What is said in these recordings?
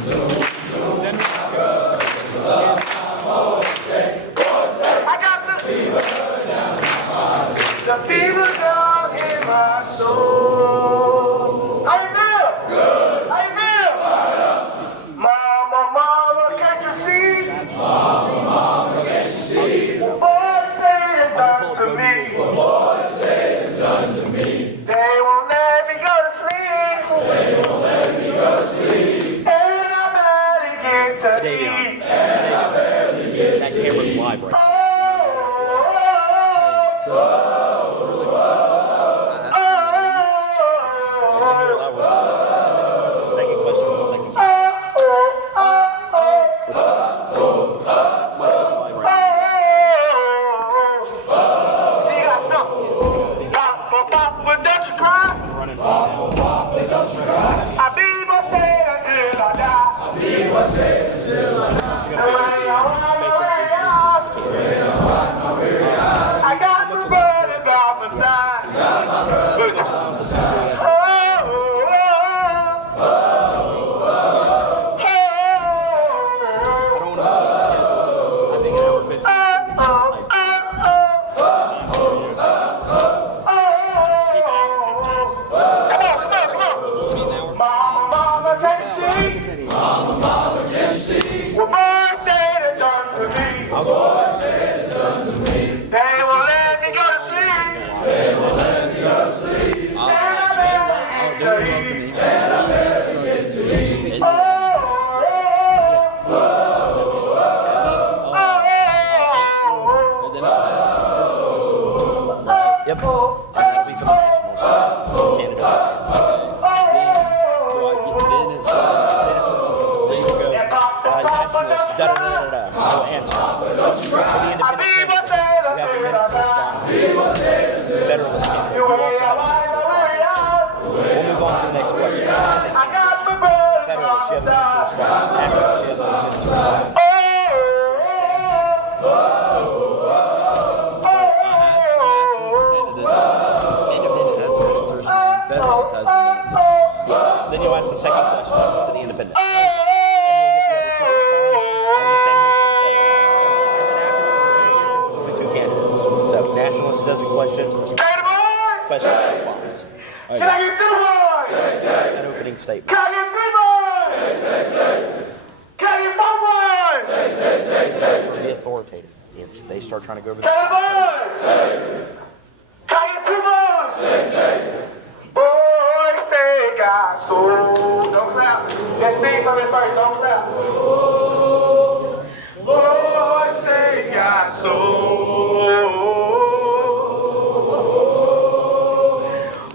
I got the fever down in my soul. How you feel? Good. How you feel? Mama, mama, can't you see? Mama, mama, can't you see? What boys say is done to me. What boys say is done to me. They won't let me go to sleep. They won't let me go to sleep. And I barely get to eat. And I barely get to eat. That camera's live right now. Second question. Papa, don't you cry. Papa, don't you cry. I be my saint until I die. I be my saint until I die. I got my brother by my side. Yep. And that'll be for the Nationals. Canada. So you can go, Nationals, da-da-da-da-da. No answer. For the Independent Canada, you have a minute to respond to Federalist Canada. You also have a minute to respond. We'll move on to the next question. Federalist, you have a minute to respond. Nationals, you have a minute to respond. Then you'll ask the second question to the Independent. And you'll get the other two to respond. And the same thing for the Canada. And then afterwards, it's easier because there's only two candidates. So Nationalist does a question. Question and response. Can I get two more? An opening statement. Can I get three more? Can I get four more? Be authoritative. If they start trying to go over Can I get more? Can I get two more? Boys, they got soul. Don't clap. Just sing for me first. Don't clap. Boys, they got soul.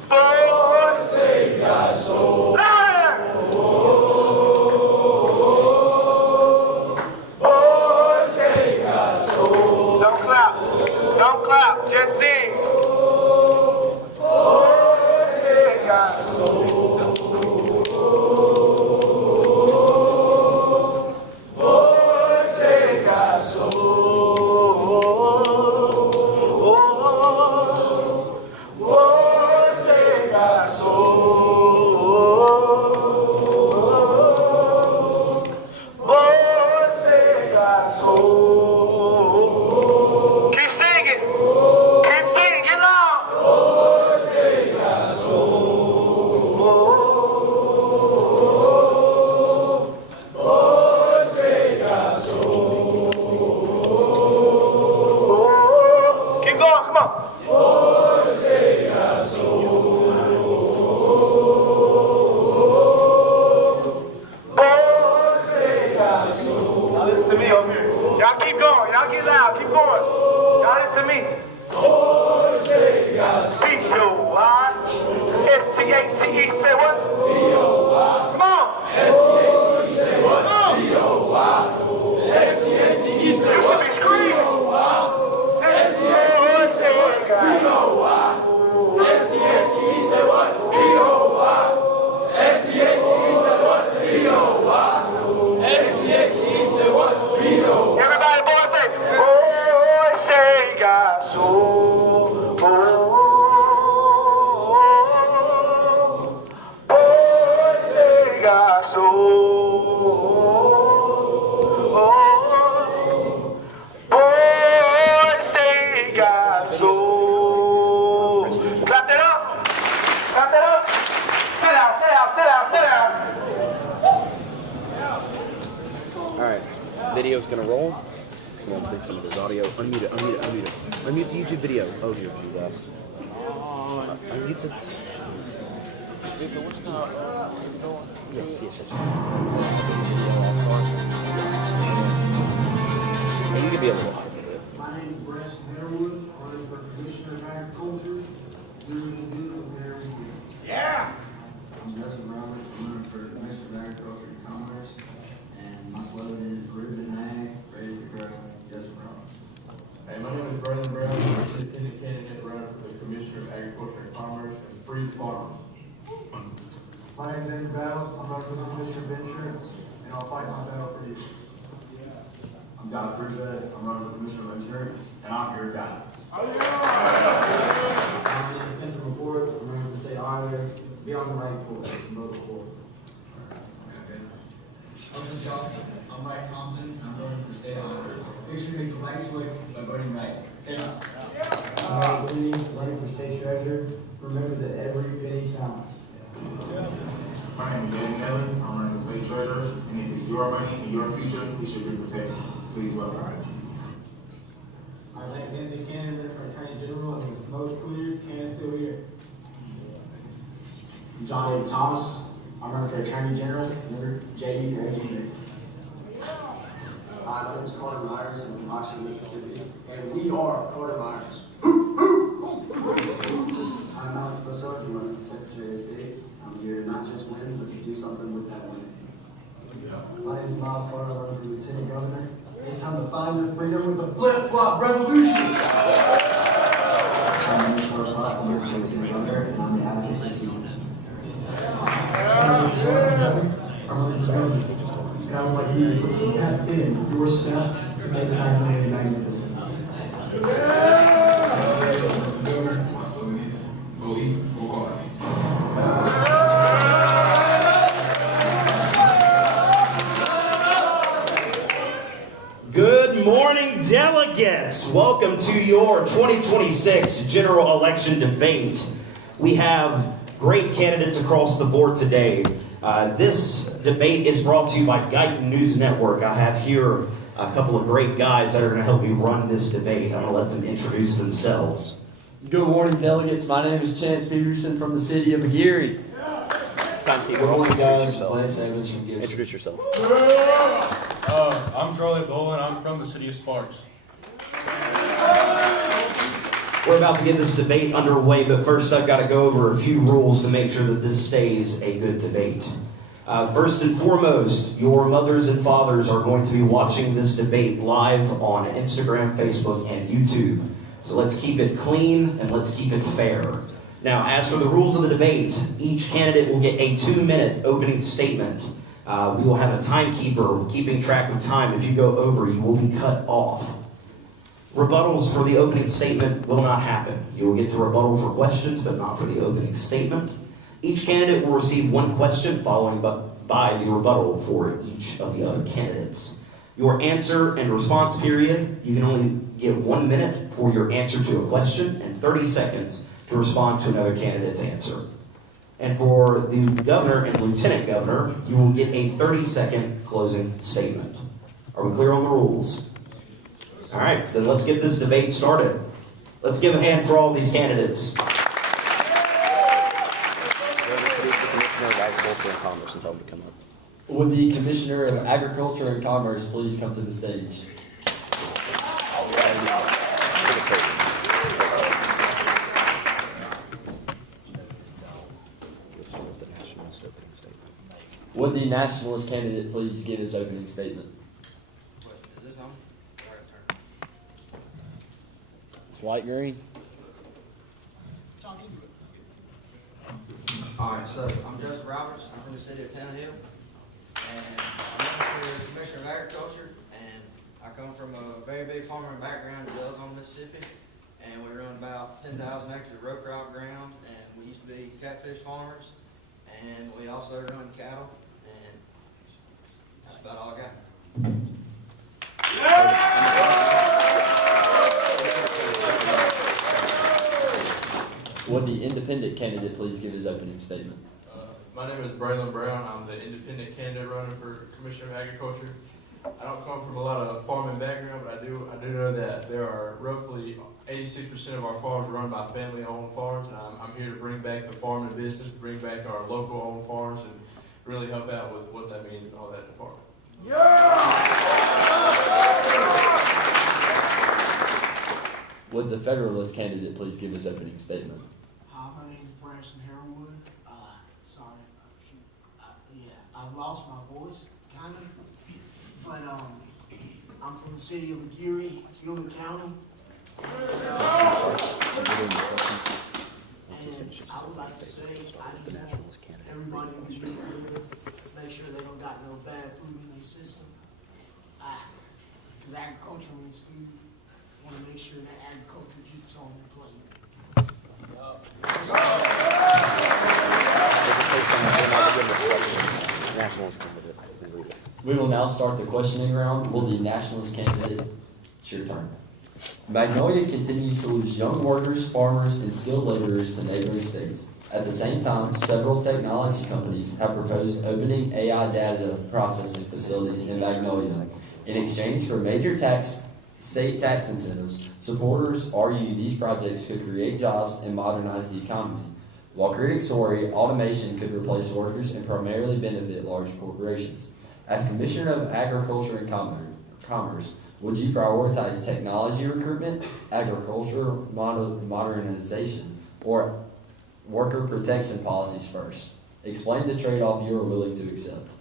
Boys, they got soul. Louder. Boys, they got soul. Don't clap. Don't clap. Just sing. Keep singing. Keep singing. Get loud. Keep going. Come on. Now listen to me over here. Y'all keep going. Y'all get loud. Keep going. Y'all listen to me. B-O-Y. S-T-A-T-E. Say what? B-O-Y. Come on. S-T-A-T-E. Say what? Come on. B-O-Y. S-T-A-T-E. Say what? You should be screaming. B-O-Y. S-T-A-T-E. Say what? B-O-Y. S-T-A-T-E. Say what? B-O-Y. S-T-A-T-E. Say what? B-O-Y. S-T-A-T-E. Say what? B-O-Y. Everybody, boys, say, boys, they got soul. Boys, video's gonna roll. Come on, please tell me there's audio. Unmute it, unmute it, unmute it. Unmute the YouTube video. Oh dear Jesus. Unmute the... Yes, yes, yes. Yes. You can be a little higher. My name is Braxton Harewood. I'm running for Commissioner of Agriculture. Doing the deal with Mayor Wood. Yeah! I'm Justin Roberts. I'm running for Commissioner of Agriculture and Commerce. And my slogan is rooted in ag, ready to grow. Justin Roberts. Hey, my name is Brandon Brown. I'm an independent candidate running for the Commissioner of Agriculture and Commerce and Free Farms. My name is Andrew Battle. I'm running for the Commissioner of Insurance, and I'll fight my battle for you. I'm Don Bridget. I'm running for Commissioner of Insurance, and I'm here to die. My name is Kendra McCord. I'm running for state auditor. Be on the right course. Vote for. I'm John. I'm Mike Thompson. I'm running for state auditor. Make sure you make the right choice by voting right. I'm running for state treasurer. Remember that every penny counts. My name is Dan Evans. I'm running for state treasurer, and if it's your money and your future, it should be protected. Please vote. My name is Anthony Cannon, running for attorney general. And when the smoke clears, Cannon's still here. I'm John A. Thomas. I'm running for attorney general. We're JD for engineering. My name is Carter Myers. I'm from Washington, Mississippi. And we are Carter Myers. I'm Alex Bosard. I'm running for Secretary of State. I'm here to not just win, but to do something with that win. My name is Miles Carter. I'm running for lieutenant governor. It's time to find your freedom with the flip-flop revolution. My name is Carter Clark. I'm running for lieutenant governor, and I'm the advocate for the people. I'm running for governor. And I would like you to put some pep in your step to make Magnolia magnificent. My slogan is believe for God. Good morning, delegates. Welcome to your 2026 general election debate. We have great candidates across the board today. This debate is brought to you by Guyton News Network. I have here a couple of great guys that are going to help me run this debate. I'm going to let them introduce themselves. Good morning, delegates. My name is Chance Peterson from the city of McGeary. Good morning, guys. Lance Evans from Gibson. Introduce yourself. I'm Charlie Bowen. I'm from the city of Sparks. We're about to get this debate underway, but first I've got to go over a few rules to make sure that this stays a good debate. First and foremost, your mothers and fathers are going to be watching this debate live on Instagram, Facebook, and YouTube. So let's keep it clean and let's keep it fair. Now, as for the rules of the debate, each candidate will get a 2-minute opening statement. We will have a timekeeper keeping track of time. If you go over, you will be cut off. Rebuttals for the opening statement will not happen. You will get to rebuttal for questions, but not for the opening statement. Each candidate will receive one question, following by the rebuttal for each of the other candidates. Your answer and response period, you can only get 1 minute for your answer to a question and 30 seconds to respond to another candidate's answer. And for the governor and lieutenant governor, you will get a 30-second closing statement. Are we clear on the rules? All right, then let's get this debate started. Let's give a hand for all these candidates. Would the Commissioner of Agriculture and Commerce please come to the stage? Would the nationalist candidate please give his opening statement? Is this on? It's white, green. Alright, so I'm Justin Roberts. I'm from the city of Tannehill. And I'm running for Commissioner of Agriculture. And I come from a very big farming background in Dellzone, Mississippi. And we run about 10,000 acres of row crop ground. And we used to be catfish farmers. And we also run cattle. And that's about all I got. Would the independent candidate please give his opening statement? My name is Braylon Brown. I'm the independent candidate running for Commissioner of Agriculture. I don't come from a lot of farming background, but I do know that there are roughly 86% of our farms run by family-owned farms, and I'm here to bring back the farming business, bring back our local-owned farms, and really help out with what that means and all that department. Would the Federalist candidate please give his opening statement? Hi, my name is Branson Harewood. Sorry, I've lost my voice, kind of. But I'm from the city of Aguirre, Fuller County. And I would like to say, I just want everybody to be doing good, make sure they don't got no bad food in their system. Because agriculture means food. I want to make sure that agriculture keeps on their plate. We will now start the questioning round. Will the Nationalist candidate? It's your turn. Magnolia continues to lose young workers, farmers, and skilled laborers to neighboring states. At the same time, several technology companies have proposed opening AI data processing facilities in Magnolia. In exchange for major state tax incentives, supporters argue these projects could create jobs and modernize the economy. While critics worry automation could replace workers and primarily benefit large corporations. As Commissioner of Agriculture and Commerce, would you prioritize technology recruitment, agriculture modernization, or worker protection policies first? Explain the trade-off you are willing to accept.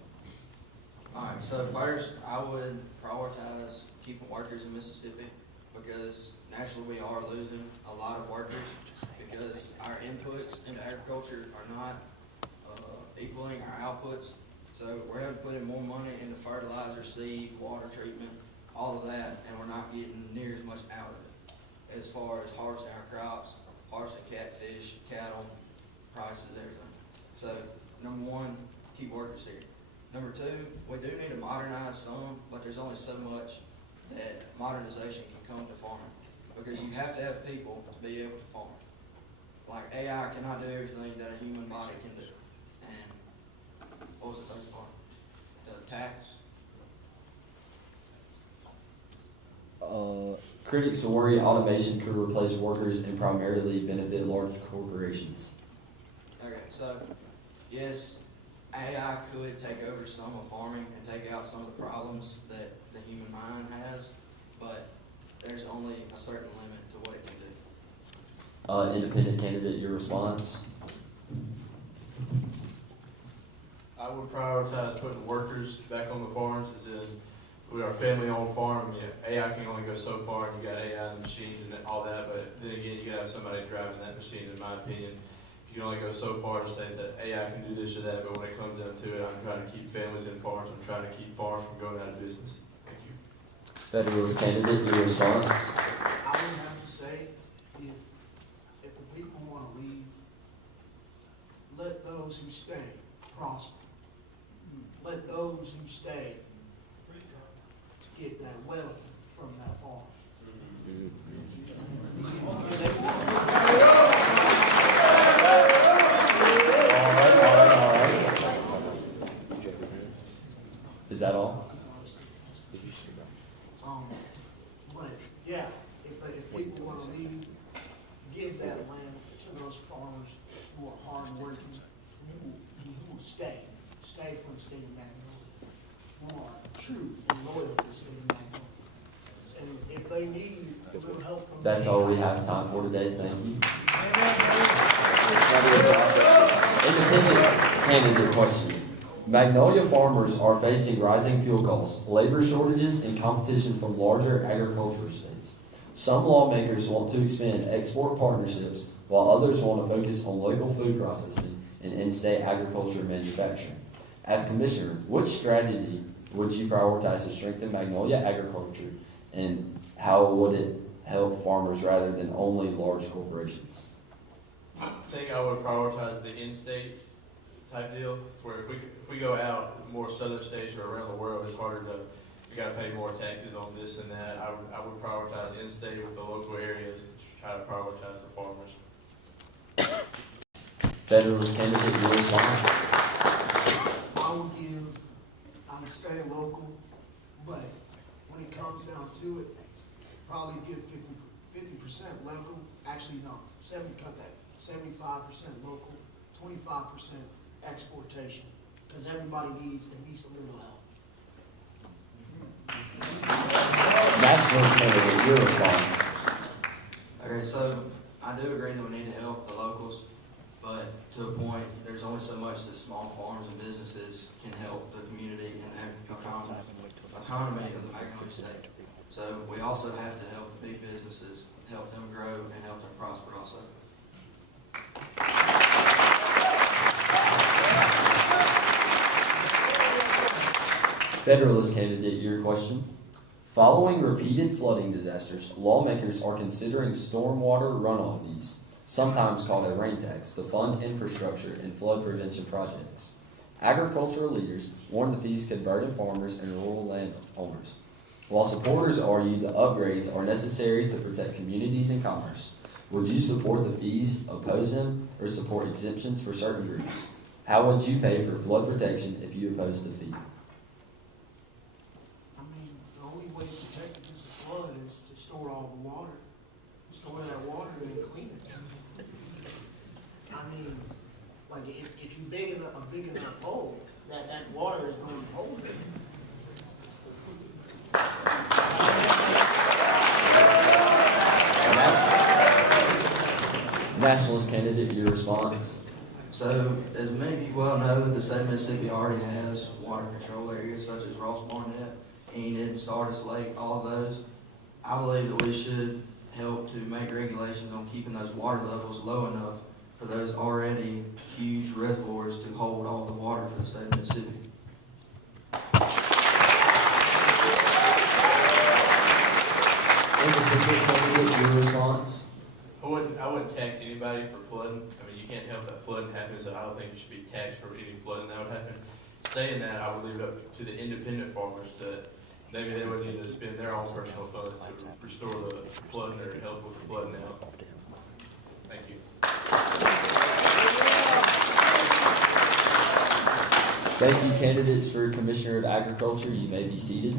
Alright, so first, I would prioritize keeping workers in Mississippi because naturally we are losing a lot of workers because our inputs into agriculture are not equaling our outputs. So we're having to put in more money into fertilizer, seed, water treatment, all of that, and we're not getting near as much out of it as far as harvesting our crops, harvesting catfish, cattle, prices, everything. So number one, keep workers here. Number two, we do need to modernize some, but there's only so much that modernization can come to farming because you have to have people to be able to farm. Like AI cannot do everything that a human body can do. And what was the third part? The tax. Critics worry automation could replace workers and primarily benefit large corporations. Okay, so yes, AI could take over some of farming and take out some of the problems that the human mind has, but there's only a certain limit to what it can do. Independent candidate, your response? I would prioritize putting workers back on the farms, as in we are a family-owned farm. AI can only go so far, and you got AI and machines and all that. But then again, you got to have somebody driving that machine. In my opinion, you can only go so far to say that AI can do this or that. But when it comes down to it, I'm trying to keep families in farms. I'm trying to keep farms from going out of business. Thank you. Federalist candidate, your response? I would have to say, if the people want to leave, let those who stay prosper. Let those who stay to get that wealth from that farm. All right. Is that all? But yeah, if people want to leave, give that land to those farmers who are hardworking, who will stay for the state of Magnolia, who are true and loyal to the state of Magnolia. And if they need a little help from That's all we have time for today. Thank you. Independent candidate question. Magnolia farmers are facing rising fuel costs, labor shortages, and competition from larger agricultural states. Some lawmakers want to expand export partnerships, while others want to focus on local food processing and in-state agriculture manufacturing. As Commissioner, which strategy would you prioritize to strengthen Magnolia agriculture, and how would it help farmers rather than only large corporations? I think I would prioritize the in-state type deal, where if we go out more southern states or around the world, it's harder to, you got to pay more taxes on this and that. I would prioritize in-state with the local areas, try to prioritize the farmers. Federalist candidate, your response? I would stay local, But when it comes down to it, probably give 50% local, actually no, 75% local, 25% exportation, because everybody needs at least a little help. Nationalist candidate, your response. Okay, so I do agree that we need to help the locals, but to a point, there's only so much that small farms and businesses can help the community and the economy of the Magnolia State. So we also have to help big businesses, help them grow and help them prosper also. Federalist candidate, your question. Following repeated flooding disasters, lawmakers are considering stormwater runoff fees, sometimes called a rain tax, to fund infrastructure and flood prevention projects. Agricultural leaders warn the fees could burden farmers and rural landowners, while supporters argue the upgrades are necessary to protect communities and commerce. Would you support the fees, oppose them, or support exemptions for certain groups? How would you pay for flood protection if you opposed the fee? I mean, the only way to protect against a flood is to store all the water. Store that water and then clean it. I mean, like if you dig a big enough hole, that water is going to hold it. Nationalist candidate, your response. So, as many people well know, the state of Mississippi already has water control areas such as Ross Barnett, Enid, Sardis Lake, all of those. I believe that we should help to make regulations on keeping those water levels low enough for those already huge reservoirs to hold all the water for the state of Mississippi. Your response. I wouldn't tax anybody for flooding. I mean, you can't help that flooding happens, and I don't think you should be taxed for any flooding that would happen. Saying that, I would leave it up to the independent farmers to, maybe they would need to spend their own personal funds to restore the flooding or help with the flooding out. Thank you. Thank you, candidates for Commissioner of Agriculture. You may be seated.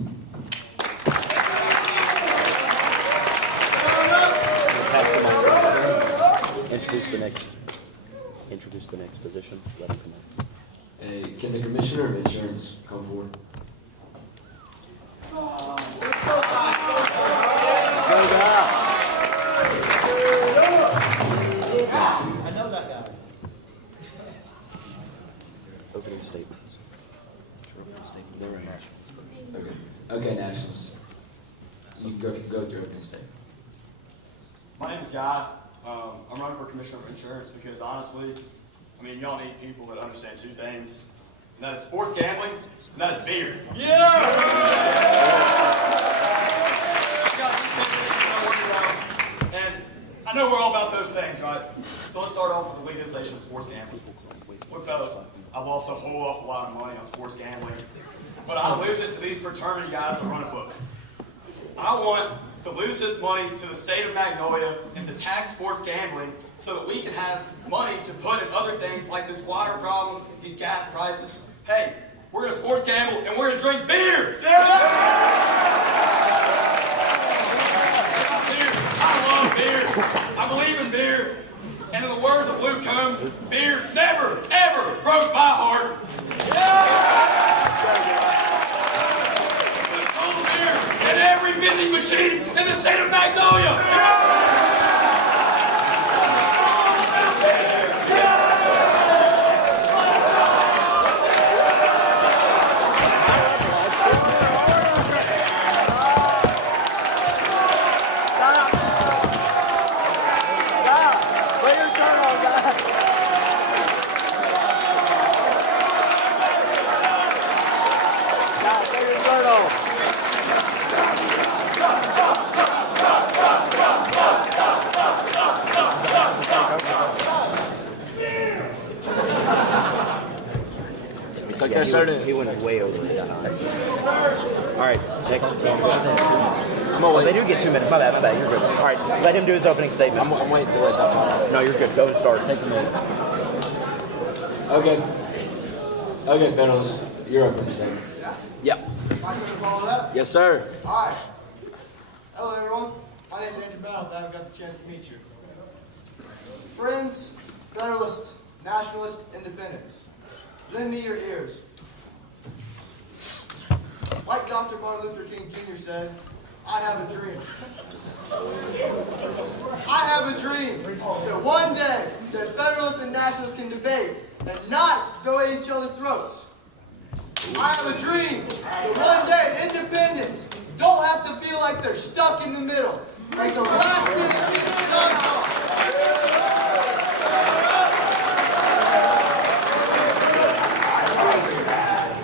Introduce the next position. Let him come in. Hey, can the Commissioner of Insurance come forward? I know that guy. Opening statements. They're in nationals. Okay, Nationals. You can go through opening statement. My name is Guy. I'm running for Commissioner of Insurance because honestly, I mean, y'all need people that understand two things, and that is sports gambling, and that is beer. And I know we're all about those things, right? So let's start off with the legalization of sports gambling. Look, fellas, I've lost a whole awful lot of money on sports gambling, but I lose it to these fraternity guys that run a book. I want to lose this money to the state of Magnolia and to tax sports gambling so that we can have money to put in other things like this water problem, these gas prices. Hey, we're going to sports gamble and we're going to drink beer! I love beer. I believe in beer. And in the words of Luke Combs, beer never, ever broke my heart. In every vending machine in the state of Magnolia. He went way over his time. All right, next. Oh, they do get 2 minutes. My bad. You're good. All right, let him do his opening statement. I'm waiting until I stop talking. No, you're good. Go ahead and start. Take a minute. Okay, Federalist, your opening statement. Yep. My turn to follow that? Yes, sir. All right. Hello, everyone. My name is Andrew Battle. I haven't got the chance to meet you. Friends, Federalists, Nationalists, Independents, lend me your ears. Like Dr. Martin Luther King Jr. said, I have a dream. I have a dream that one day that Federalists and Nationalists can debate and not go at each other's throats. I have a dream that one day independents don't have to feel like they're stuck in the middle, like the last thing that gets done on.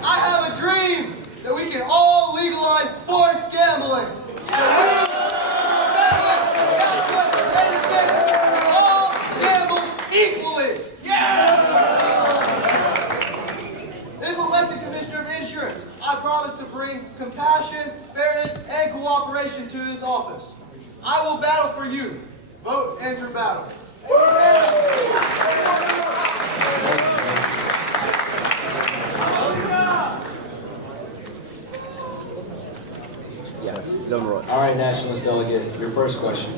I have a dream that we can all legalize sports gambling. That we, Federalists, Nationalists, and Independents, all gamble equally. If elected Commissioner of Insurance, I promise to bring compassion, fairness, and cooperation to this office. I will battle for you. Vote Andrew Battle. Yes, Leroy. All right, Nationalist delegate, your first question.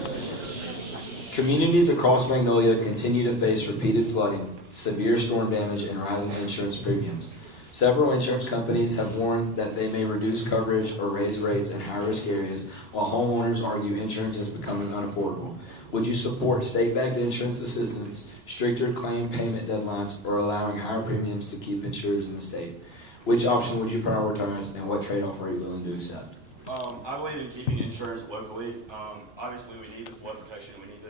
Communities across Magnolia continue to face repeated flooding, severe storm damage, and rising insurance premiums. Several insurance companies have warned that they may reduce coverage or raise rates in high-risk areas, while homeowners argue insurance is becoming unaffordable. Would you support state-backed insurance assistance, stricter claim payment deadlines, or allowing higher premiums to keep insurers in the state? Which option would you prioritize, and what trade-off are you willing to accept? I believe in keeping insurance locally. Obviously, we need the flood protection, we need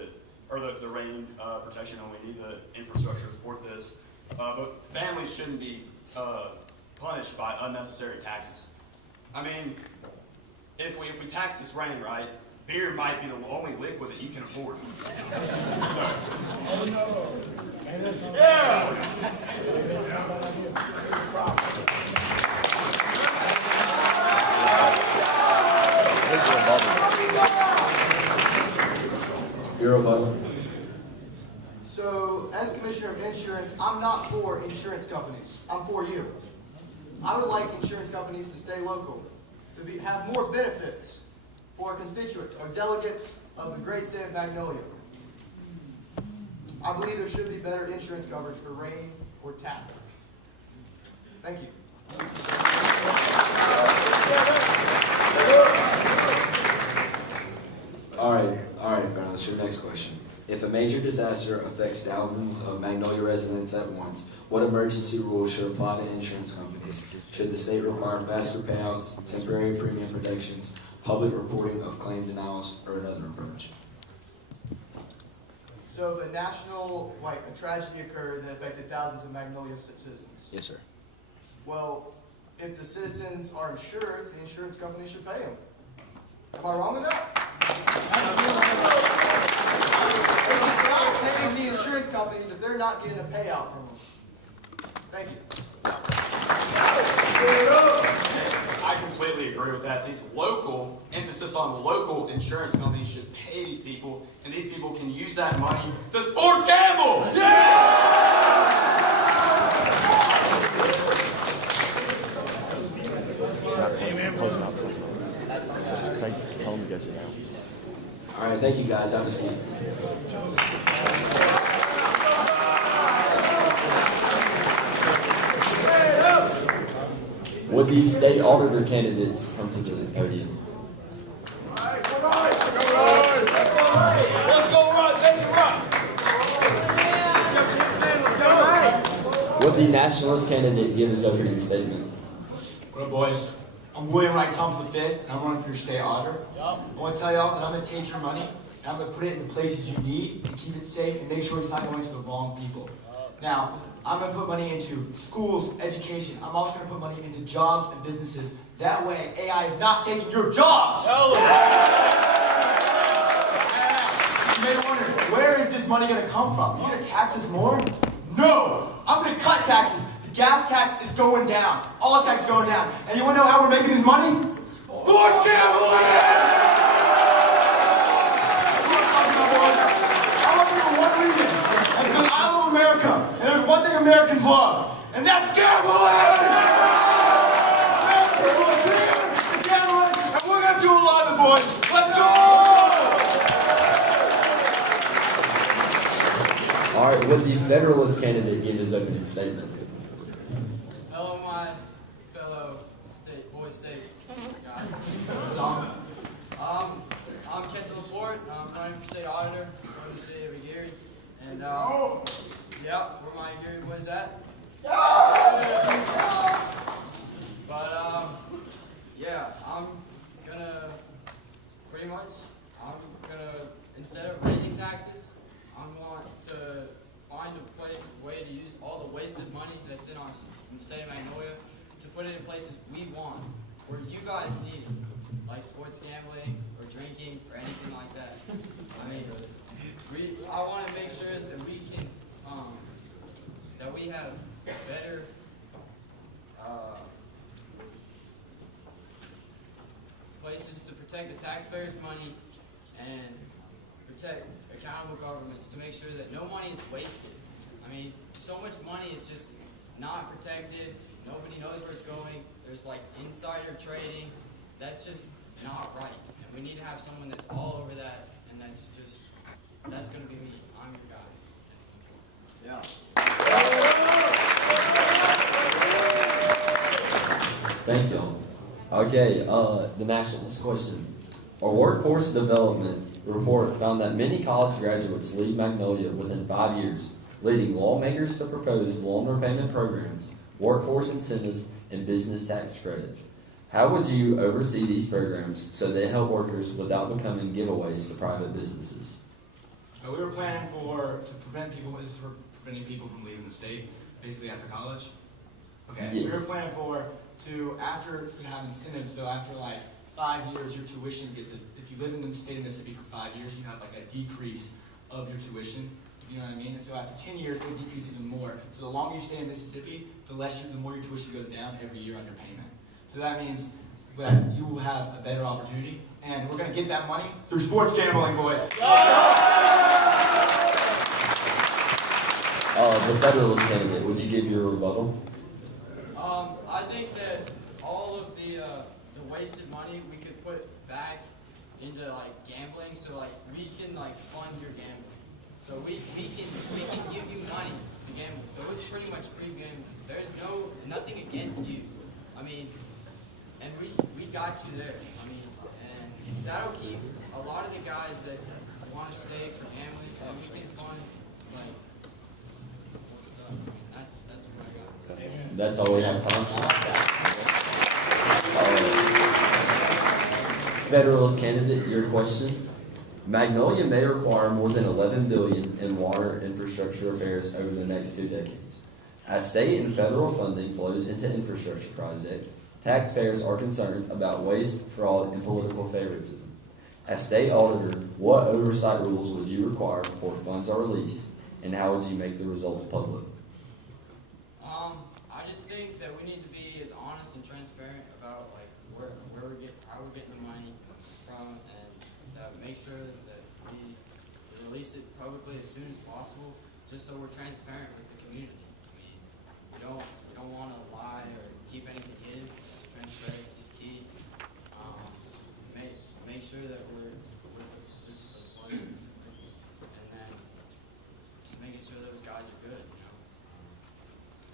the rain protection, and we need the infrastructure to support this. But families shouldn't be punished by unnecessary taxes. I mean, if we tax this rain, right, beer might be the only liquid that you can afford. You're above. So, as Commissioner of Insurance, I'm not for insurance companies. I'm for you. I would like insurance companies to stay local, to have more benefits for our constituents, our delegates of the great state of Magnolia. I believe there should be better insurance coverage for rain or taxes. Thank you. All right, Federalist, your next question. If a major disaster affects thousands of Magnolia residents at once, what emergency rules should apply to insurance companies? Should the state require faster payouts, temporary premium protections, public reporting of claim denials, or another approach? So if a national, a tragedy occurred that affected thousands of Magnolia citizens. Yes, sir. Well, if the citizens are insured, the insurance company should pay them. Am I wrong with that? They should stop paying the insurance companies if they're not getting a payout from them. Thank you. I completely agree with that. Emphasis on local insurance companies should pay these people, and these people can use that money to sports gamble! Close enough. Say, tell him to go sit down. All right, thank you guys. Have a seat. Would these state auditor candidates come to the podium? Would the nationalist candidate give his opening statement? What up, boys? I'm William Wright Thompson V, and I'm running for your state auditor. I want to tell y'all that I'm going to take your money, and I'm going to put it in the places you need, and keep it safe, and make sure it's not going to the wrong people. Now, I'm going to put money into schools, education. I'm also going to put money into jobs and businesses. That way, AI is not taking your jobs. You may wonder, where is this money going to come from? Are you going to tax us more? No! I'm going to cut taxes. The gas tax is going down. All tax is going down. And you want to know how we're making this money? Sports gambling! I love you for one reason. That's because I love America. And there's one thing Americans love. And that's gambling! would the Federalist candidate give his opening statement? Hello, my fellow boys state guys. I'm Kenton LaPorte. I'm running for state auditor from the city of Aguirre. And, yep, where my Aguirre boys at? But, yeah, I'm gonna, pretty much, instead of raising taxes, I want to find a way to use all the wasted money that's in our state of Magnolia to put it in places we want, where you guys need it, like sports gambling or drinking or anything like that. I mean, I want to make sure that we can, that we have better, places to protect the taxpayers' money and protect accountable governments to make sure that no money is wasted. I mean, so much money is just not protected. Nobody knows where it's going. There's like insider trading. That's just not right. And we need to have someone that's all over that, and that's going to be me. I'm your guy. Yeah. Thank y'all. Okay, the nationalist question. A workforce development report found that many college graduates leave Magnolia within 5 years, leading lawmakers to propose loan repayment programs, workforce incentives, and business tax credits. How would you oversee these programs so they help workers without becoming giveaways to private businesses? We were planning to preventing people from leaving the state, basically after college. Okay, yes. We were planning after to have incentives, so after like 5 years, your tuition if you live in the state of Mississippi for 5 years, you have like a decrease of your tuition, if you know what I mean? And so after 10 years, it would decrease even more. So the longer you stay in Mississippi, the more your tuition goes down every year on your payment. So that means that you will have a better opportunity, and we're gonna get that money through sports gambling, boys. The Federalist candidate, would you give your rebuttal? I think that all of the wasted money we could put back into like gambling, so like we can like fund your gambling. So we can give you money to gamble. So it's pretty much free gambling. There's nothing against you. I mean, and we got you there. I mean, and that'll keep a lot of the guys that want to stay for gambling, and we can fund like stuff. That's what I got. That's all we have time for. Federalist candidate, your question. Magnolia may require more than $11 billion in water infrastructure repairs over the next 2 decades. As state and federal funding flows into infrastructure projects, taxpayers are concerned about waste, fraud, and political favoritism. As state auditor, what oversight rules would you require before funds are released, and how would you make the results public? I just think that we need to be as honest and transparent about like how we're getting the money from, and make sure that we release it publicly as soon as possible, just so we're transparent with the community. I mean, we don't want to lie or keep anything hidden. Just transparency is key. Make sure that we're just for the fun, and then just making sure those guys are good. You know,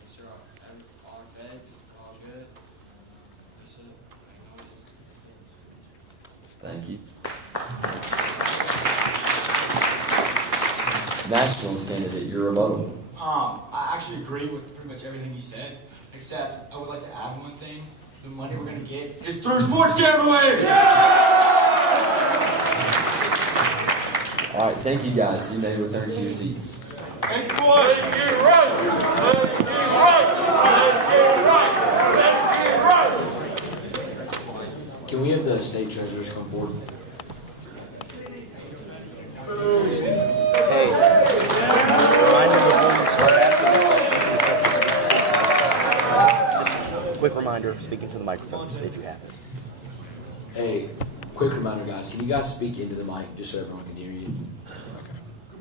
make sure all our beds are all good. Make sure Magnolia's good. Thank you. Nationalist candidate, your rebuttal. I actually agree with pretty much everything he said, except I would like to add one thing. The money we're going to get is through sports gambling! All right, thank you guys. You may return to your seats. Thank you, boys. Let's get right. Let's get right. Let's get right. Let's get right. Can we have the state treasurers come forward? Hey, reminder before we start asking. Just quick reminder, speaking to the microphones if you have it. Hey, quick reminder, guys. Can you guys speak into the mic just so everyone can hear you?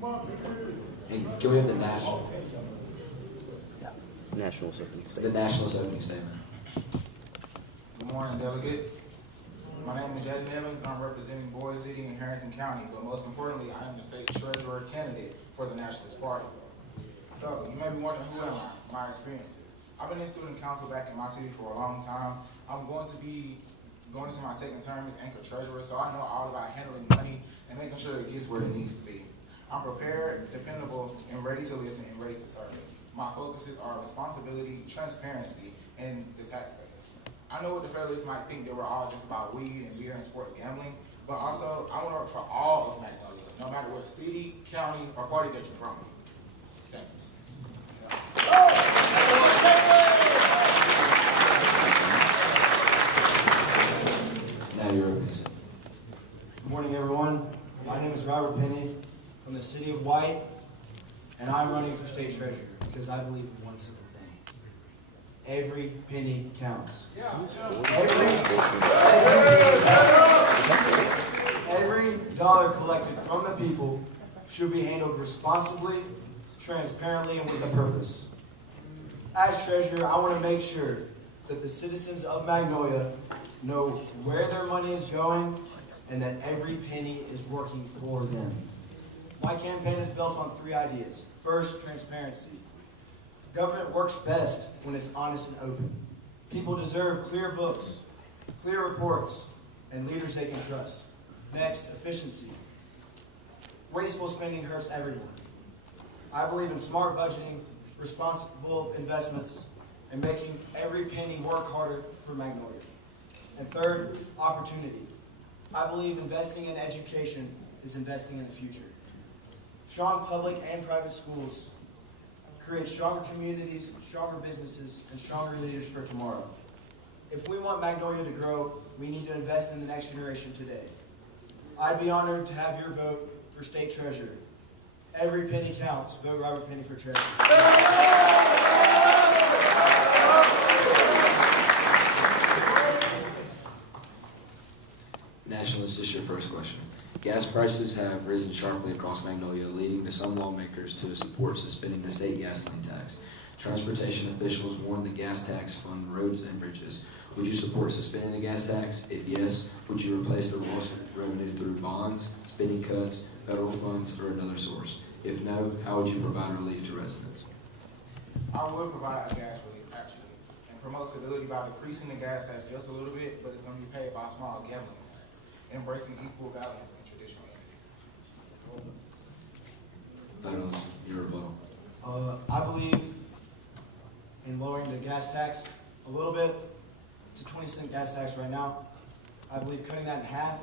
Okay. And can we have the national? Nationalist opening statement. The nationalist opening statement. Good morning, delegates. My name is Jaden Evans, and I'm representing Boise City and Harrington County, but most importantly, I am the state treasurer candidate for the Nationalist Party. So you may be wondering who am I, my experiences. I've been in student council back in my city for a long time. I'm going to be going into my second term as anchor treasurer, so I know all about handling money and making sure it gets where it needs to be. I'm prepared, dependable, and ready to listen and ready to serve. My focuses are responsibility, transparency, and the taxpayers. I know what the Federalists might think that we're all just about weed and beer and sports gambling, but also I want to work for all of Magnolia, no matter what city, county, or party that you're from. Thank you. Now you're okay. Good morning, everyone. My name is Robert Penny from the city of White, and I'm running for state treasurer because I believe in one simple thing. Every penny counts. Every dollar collected from the people should be handled responsibly, transparently, and with a purpose. As treasurer, I want to make sure that the citizens of Magnolia know where their money is going and that every penny is working for them. My campaign is built on 3 ideas. First, transparency. Government works best when it's honest and open. People deserve clear books, clear reports, and leaders they can trust. Next, efficiency. Wasteful spending hurts everyone. I believe in smart budgeting, responsible investments, and making every penny work harder for Magnolia. And third, opportunity. I believe investing in education is investing in the future. Strong public and private schools create stronger communities, stronger businesses, and stronger leaders for tomorrow. If we want Magnolia to grow, we need to invest in the next generation today. I'd be honored to have your vote for state treasurer. Every penny counts. Vote Robert Penny for treasurer. Nationalist, this is your first question. Gas prices have risen sharply across Magnolia, leading to some lawmakers to support suspending the state gasoline tax. Transportation officials warn the gas tax fund roads and bridges. Would you support suspending the gas tax? If yes, would you replace the lost revenue through bonds, spending cuts, federal funds, or another source? If no, how would you provide relief to residents? I would provide a gas relief, actually, and promote stability by decreasing the gas tax just a little bit, but it's going to be paid by a small gambling tax, embracing equal balance in traditional entities. Federalists, your rebuttal. I believe in lowering the gas tax a little bit. It's a 20-cent gas tax right now. I believe cutting that in half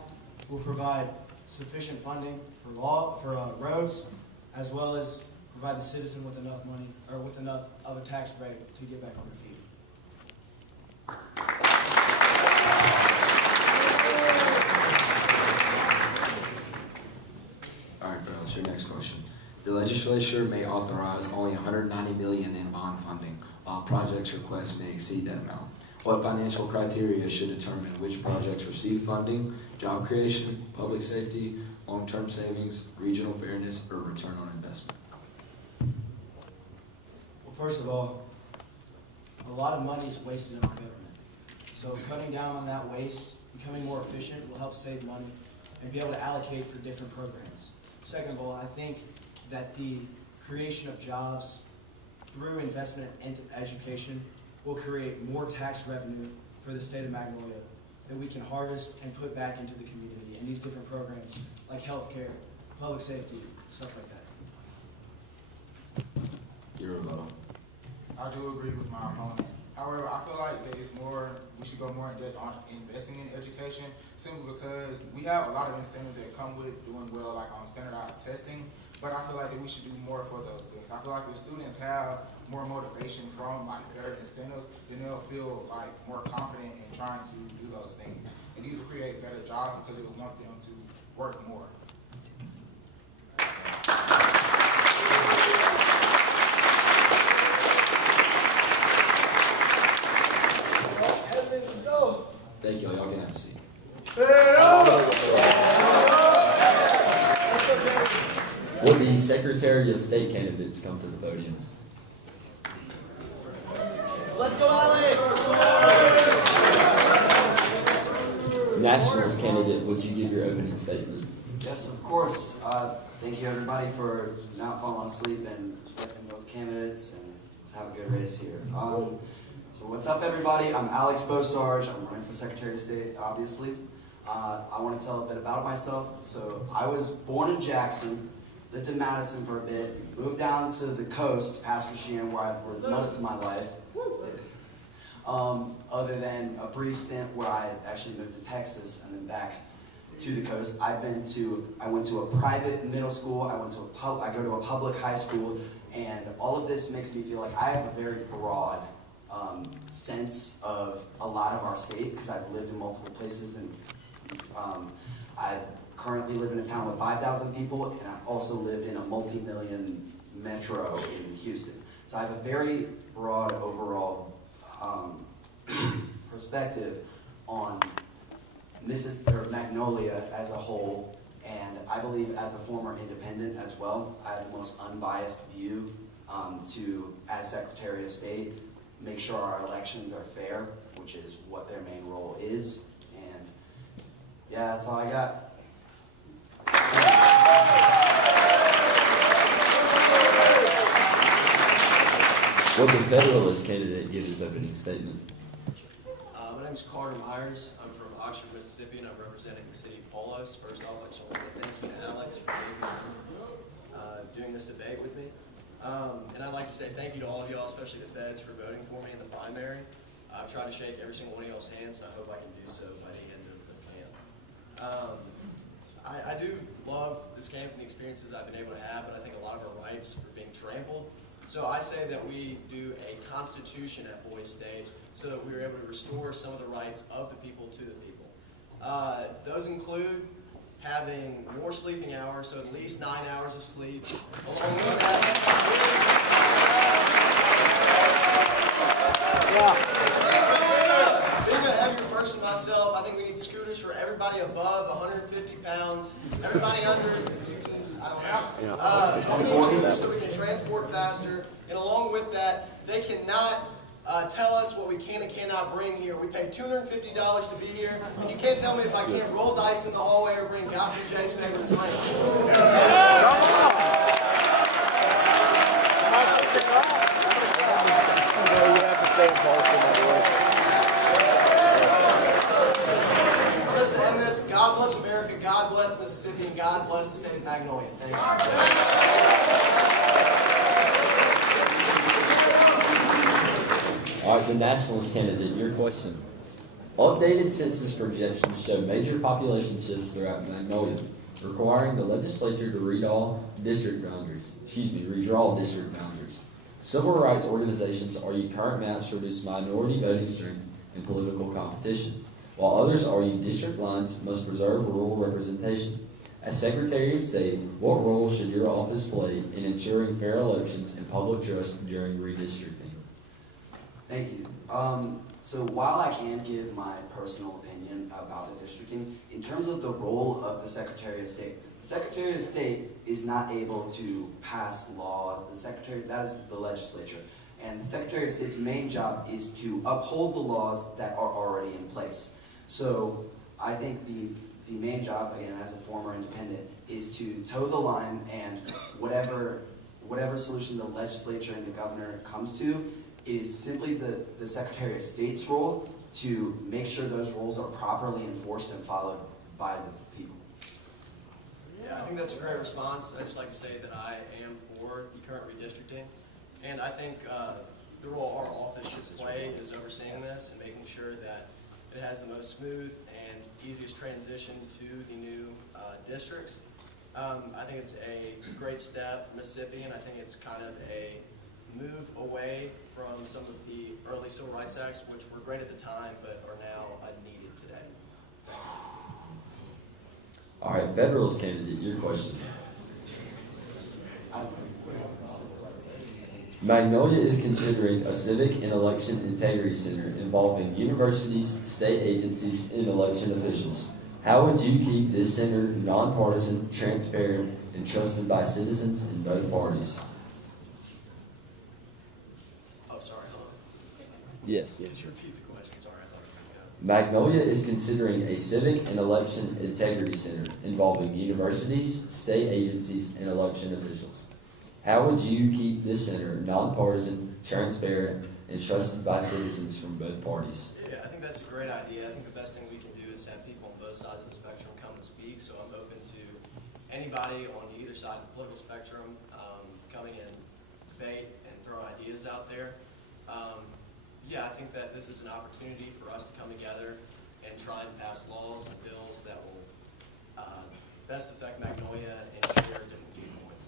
will provide sufficient funding for roads, as well as provide the citizen with enough money, or with enough of a tax break to get back on their feet. All right, Federalists, your next question. The legislature may authorize only $190 million in bond funding, while projects requests may exceed that amount. What financial criteria should determine which projects receive funding, job creation, public safety, long-term savings, regional fairness, or return on investment? Well, first of all, a lot of money is wasted in our government. So cutting down on that waste, becoming more efficient will help save money and be able to allocate for different programs. Second of all, I think that the creation of jobs through investment into education will create more tax revenue for the state of Magnolia that we can harvest and put back into the community in these different programs like healthcare, public safety, stuff like that. Your rebuttal. I do agree with my opponent. However, I feel like that we should go more in depth on investing in education, simply because we have a lot of incentives that come with doing well, like on standardized testing. But I feel like that we should do more for those students. I feel like if students have more motivation from like better incentives, then they'll feel like more confident in trying to do those things. And these will create better jobs because it will want them to work more. Thank you. Y'all can have a seat. Will the Secretary of State candidates come to the podium? Let's go, Alex! Nationalist candidate, would you give your opening statement? Yes, of course. Thank you, everybody, for not falling asleep and respecting both candidates, and let's have a good race here. So what's up, everybody? I'm Alex Bosarge. I'm running for Secretary of State, obviously. I want to tell a bit about myself. So I was born in Jackson, lived in Madison for a bit, moved down to the coast, past Michigan, where I've lived most of my life. Other than a brief stint where I actually moved to Texas and then back to the coast. I went to a private middle school, I go to a public high school, and all of this makes me feel like I have a very broad sense of a lot of our state, because I've lived in multiple places, and I currently live in a town with 5,000 people, and I've also lived in a multi-million metro in Houston. So I have a very broad overall perspective on Magnolia as a whole, and I believe as a former independent as well, I have the most unbiased view as Secretary of State, make sure our elections are fair, which is what their main role is, and yeah, that's all I got. Will the Federalist candidate give his opening statement? My name is Carter Myers. I'm from Oxford, Mississippi, and I'm representing the city of Polos. First off, I just want to say thank you to Alex for doing this debate with me. And I'd like to say thank you to all of y'all, especially the feds, for voting for me in the primary. I've tried to shake every single one of y'all's hands, and I hope I can do so by the end of the camp. I do love this camp and the experiences I've been able to have, but I think a lot of our rights are being trampled. So I say that we do a constitution at Boys State so that we are able to restore some of the rights of the people to the people. Those include having more sleeping hours, so at least 9 hours of sleep. Along with that, being a heavier person myself, I think we need scooters for everybody above 150 pounds. Everybody under, I don't know. We need scooters so we can transport faster. And along with that, they cannot tell us what we can and cannot bring here. We pay $250 to be here, and you can't tell me if I can't roll dice in the hallway or bring Godfrey J's favorite drink. Just to end this, God bless America, God bless Mississippi, and God bless the state of Magnolia. Thank you. All right, the Nationalist candidate, your question. Updated census projections show major population shifts throughout Magnolia, requiring the legislature to redraw district boundaries. Civil rights organizations argue current maps reduce minority voting strength and political competition, while others argue district lines must preserve rural representation. As Secretary of State, what role should your office play in ensuring fair elections and public trust during redistricting? Thank you. So while I can give my personal opinion about the districting, in terms of the role of the Secretary of State, the Secretary of State is not able to pass laws. That is the legislature. And the Secretary of State's main job is to uphold the laws that are already in place. So I think the main job, again, as a former independent, is to toe the line, and whatever solution the legislature and the governor comes to, it is simply the Secretary of State's role to make sure those rules are properly enforced and followed by the people. Yeah, I think that's a great response. I'd just like to say that I am for the current redistricting, and I think the role our office should play is overseeing this and making sure that it has the most smooth and easiest transition to the new districts. I think it's a great step for Mississippi, and I think it's kind of a move away from some of the early civil rights acts, which were great at the time, but are now unneeded today. All right, Federalist candidate, your question. Magnolia is considering a civic and election integrity center involving universities, state agencies, and election officials. How would you keep this center nonpartisan, transparent, and trusted by citizens in both parties? Oh, sorry, hold on. Yes. Could you repeat the question? Sorry, I thought it was going to go. Magnolia is considering a civic and election integrity center involving universities, state agencies, and election officials. How would you keep this center nonpartisan, transparent, and trusted by citizens from both parties? Yeah, I think that's a great idea. I think the best thing we can do is have people on both sides of the spectrum come and speak, so I'm open to anybody on either side of the political spectrum coming and debate and throw ideas out there. Yeah, I think that this is an opportunity for us to come together and try and pass laws and bills that will best affect Magnolia and share different viewpoints.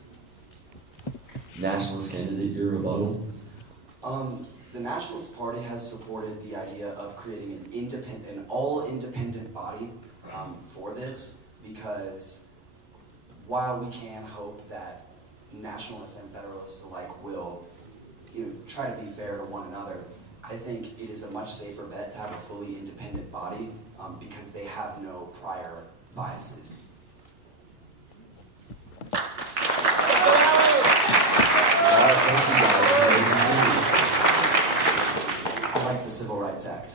Nationalist candidate, your rebuttal? The Nationalist Party has supported the idea of creating an all-independent body for this, because while we can hope that nationalists and federalists alike will try to be fair to one another, I think it is a much safer bet to have a fully independent body because they have no prior biases. I like the Civil Rights Act.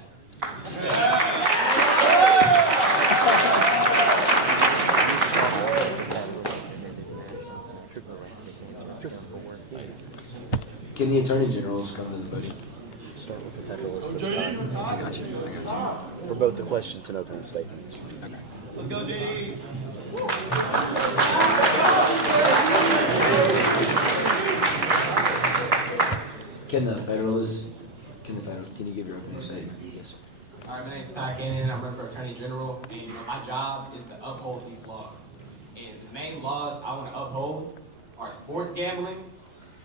Can the Attorney Generals come to the podium? Start with the Federalist this time. I got you. For both the questions and opening statements. Okay. Let's go, JD. Can you give your opening statement? Yes. All right, my name is Ty Cannon. I'm running for Attorney General, and my job is to uphold these laws. And the main laws I want to uphold are sports gambling,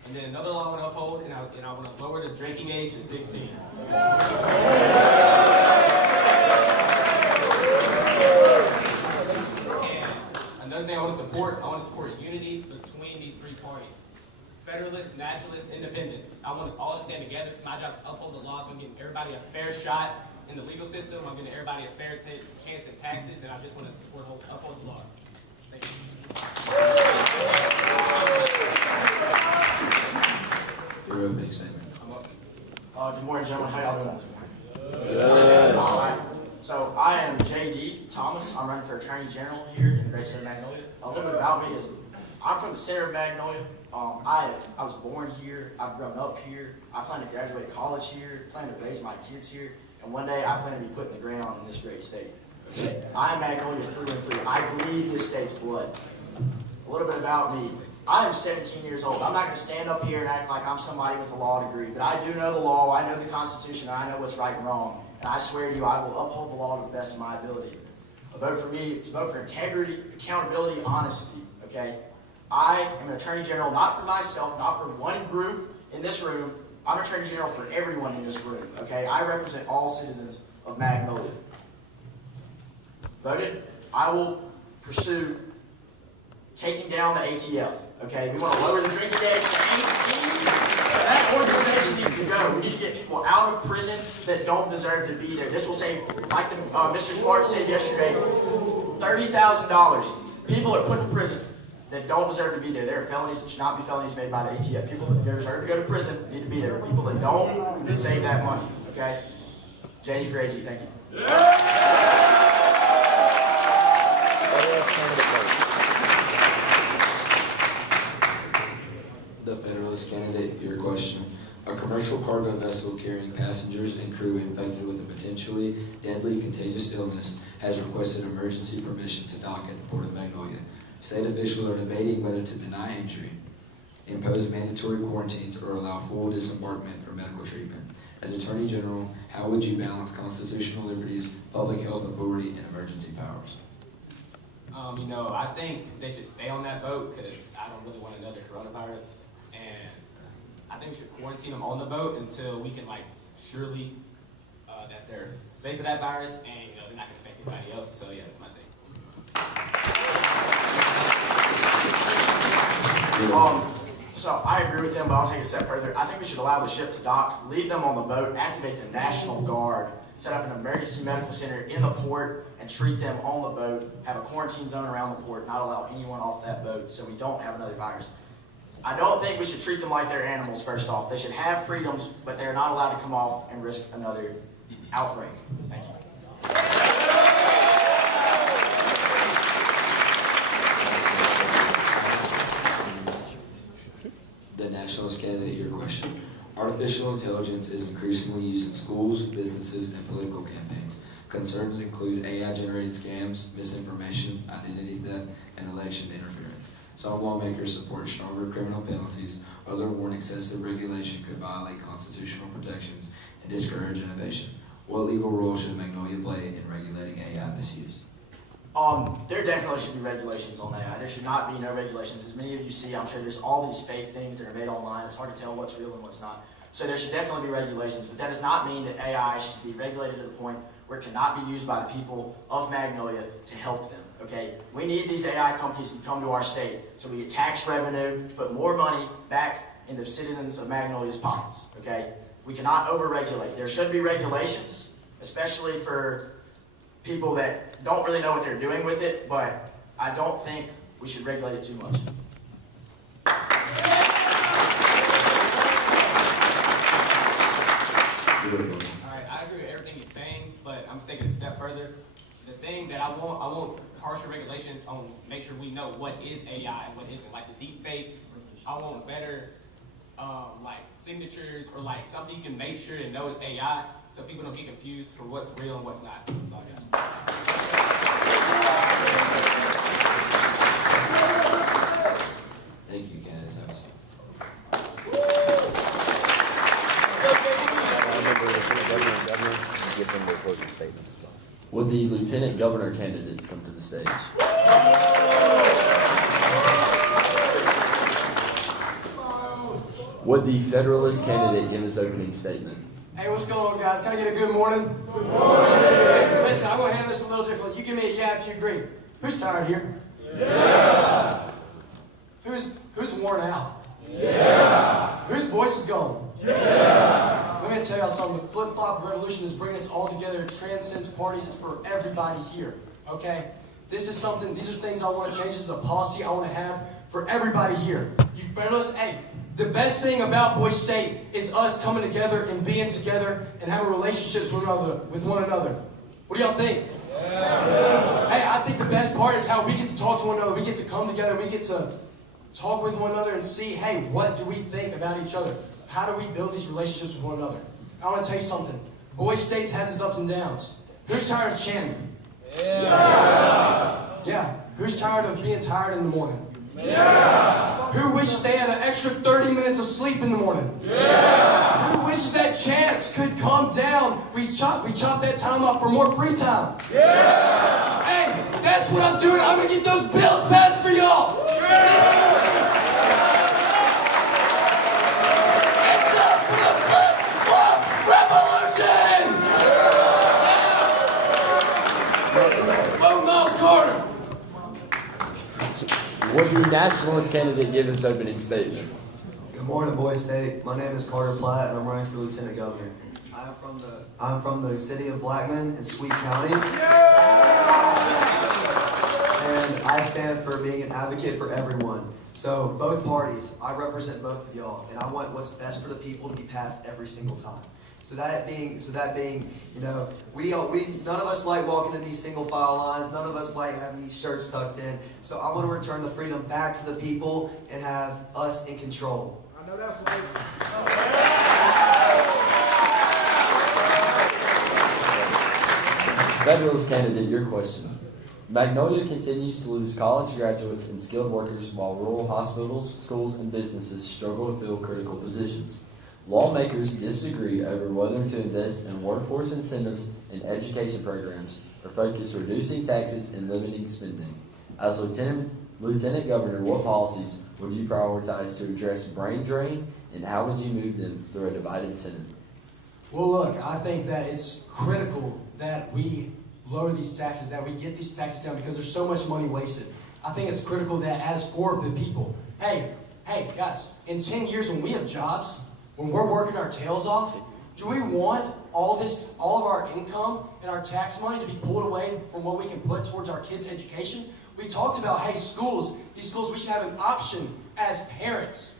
and then another law I want to uphold, and I want to lower the drinking age to 16. And another thing I want to support unity between these three parties. Federalists, Nationalists, Independents. I want us all to stand together because my job is to uphold the laws. I'm giving everybody a fair shot in the legal system. I'm giving everybody a fair chance in taxes, and I just want to uphold the laws. Thank you. Your opening statement. Good morning, gentlemen. How y'all doing? Good. All right. So I am J.D. Thomas. I'm running for Attorney General here in the great city of Magnolia. A little bit about me is I'm from the center of Magnolia. I was born here. I've grown up here. I plan to graduate college here. Plan to raise my kids here. And one day I plan to be put in the ground in this great state. Okay? I am Magnolia through and through. I bleed this state's blood. A little bit about me. I am 17 years old. I'm not going to stand up here and act like I'm somebody with a law degree, but I do know the law, I know the Constitution, and I know what's right and wrong. And I swear to you, I will uphold the law to the best of my ability. A vote for me, it's a vote for integrity, accountability, honesty, okay? I am an Attorney General, not for myself, not for one group in this room. I'm Attorney General for everyone in this room, okay? I represent all citizens of Magnolia. Voted, I will pursue taking down the ATF, okay? We want to lower the drinking age to 18. So that organization needs to go. We need to get people out of prison that don't deserve to be there. This will save, like Mr. Smart said yesterday, $30,000. People are put in prison that don't deserve to be there. There are felonies that should not be felonies made by the ATF. People that deserve to go to prison need to be there. People that don't need to save that money, okay? JD for AG, thank you. The Federalist candidate, your question. A commercial cargo vessel carrying passengers and crew infected with a potentially deadly contagious illness has requested emergency permission to dock at the Port of Magnolia. State officials are debating whether to deny entry, impose mandatory quarantines, or allow full disembarkment for medical treatment. As Attorney General, how would you balance constitutional liberties, public health authority, and emergency powers? I think they should stay on that boat because I don't really want another coronavirus. And I think we should quarantine them on the boat until we can surely that they're safe of that virus and they're not going to affect anybody else. So yeah, that's my take. So I agree with him, but I'll take it a step further. I think we should allow the ship to dock, leave them on the boat, activate the National Guard, set up an emergency medical center in the port, and treat them on the boat, have a quarantine zone around the port, not allow anyone off that boat so we don't have another virus. I don't think we should treat them like they're animals, first off. They should have freedoms, but they're not allowed to come off and risk another outbreak. Thank you. nationalist candidate, your question. Artificial intelligence is increasingly used in schools, businesses, and political campaigns. Concerns include AI-generated scams, misinformation, identity theft, and election interference. Some lawmakers support stronger criminal penalties. Others warn excessive regulation could violate constitutional protections and discourage innovation. What legal role should Magnolia play in regulating AI misuse? There definitely should be regulations on AI. There should not be no regulations. As many of you see, I'm sure there's all these fake things that are made online. It's hard to tell what's real and what's not. So there should definitely be regulations, but that does not mean that AI should be regulated to the point where it cannot be used by the people of Magnolia to help them, okay? We need these AI companies to come to our state so we get tax revenue, put more money back in the citizens of Magnolia's pockets, okay? We cannot over-regulate. There should be regulations, especially for people that don't really know what they're doing with it, but I don't think we should regulate it too much. Alright, I agree with everything he's saying, but I'm taking it a step further. The thing that I want harsher regulations on make sure we know what is AI and what isn't. Like the deep fakes, I want better like signatures or like something you can make sure to know it's AI so people don't get confused for what's real and what's not. That's all I got. Thank you, Candace. Give them their closing statements. Would the lieutenant governor candidates come to the stage? Would the Federalist candidate give his opening statement? Hey, what's going on, guys? Can I get a good morning? Good morning. Hey, listen, I'm going to handle this a little differently. You give me a yeah if you agree. Who's tired here? Yeah. Who's worn out? Yeah. Whose voice is gone? Yeah. Let me tell y'all something. The flip-flop revolution is bringing us all together. It transcends parties. It's for everybody here. Okay? This is something, these are things I want to change. This is a policy I want to have for everybody here. You Federalists, hey, the best thing about Boise State is us coming together and being together and having relationships with one another. What do y'all think? Yeah. Hey, I think the best part is how we get to talk to one another. We get to come together. We get to talk with one another and see, hey, what do we think about each other? How do we build these relationships with one another? I want to tell you something. Boise State has its ups and downs. Who's tired of chanting? Yeah. Yeah. Who's tired of being tired in the morning? Yeah. Who wishes they had an extra 30 minutes of sleep in the morning? Yeah. Who wishes that chants could come down? We chop that time off for more free time. Yeah. Hey, that's what I'm doing. I'm gonna get those bills passed for y'all. Yeah. It's the flip-flop revolution. Vote Miles Carter. Would the nationalist candidate give his opening statement? Good morning, Boise State. My name is Carter Platt, and I'm running for Lieutenant Governor. I'm from the city of Blackman in Sweet County. And I stand for being an advocate for everyone. So both parties, I represent both of y'all, and I want what's best for the people to be passed every single time. So that being, you know, none of us like walking in these single file lines. None of us like having these shirts tucked in. So I want to return the freedom back to the people and have us in control. I know that's right. Federalist candidate, your question. Magnolia continues to lose college graduates and skilled workers while rural hospitals, schools, and businesses struggle to fill critical positions. Lawmakers disagree over whether to invest in workforce incentives and education programs or focus reducing taxes and limiting spending. As Lieutenant Governor, what policies would you prioritize to address brain drain, and how would you move them through a divided Senate? Well, look, I think that it's critical that we lower these taxes, that we get these taxes down because there's so much money wasted. I think it's critical that as for the people, hey, guys, in 10 years when we have jobs, when we're working our tails off, do we want all of our income and our tax money to be pulled away from what we can put towards our kids' education? We talked about, hey, these schools, we should have an option as parents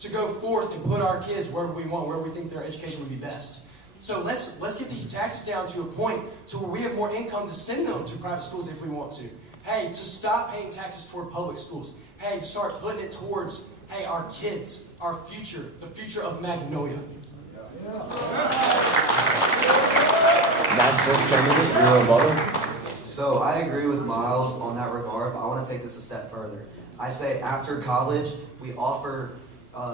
to go forth and put our kids wherever we want, wherever we think their education would be best. So let's get these taxes down to a point to where we have more income to send them to private schools if we want to. Hey, to stop paying taxes toward public schools. Hey, to start putting it towards hey, our kids, our future, the future of Magnolia. Nationalist candidate, your rebuttal. So I agree with Miles on that regard, but I want to take this a step further. I say after college, we offer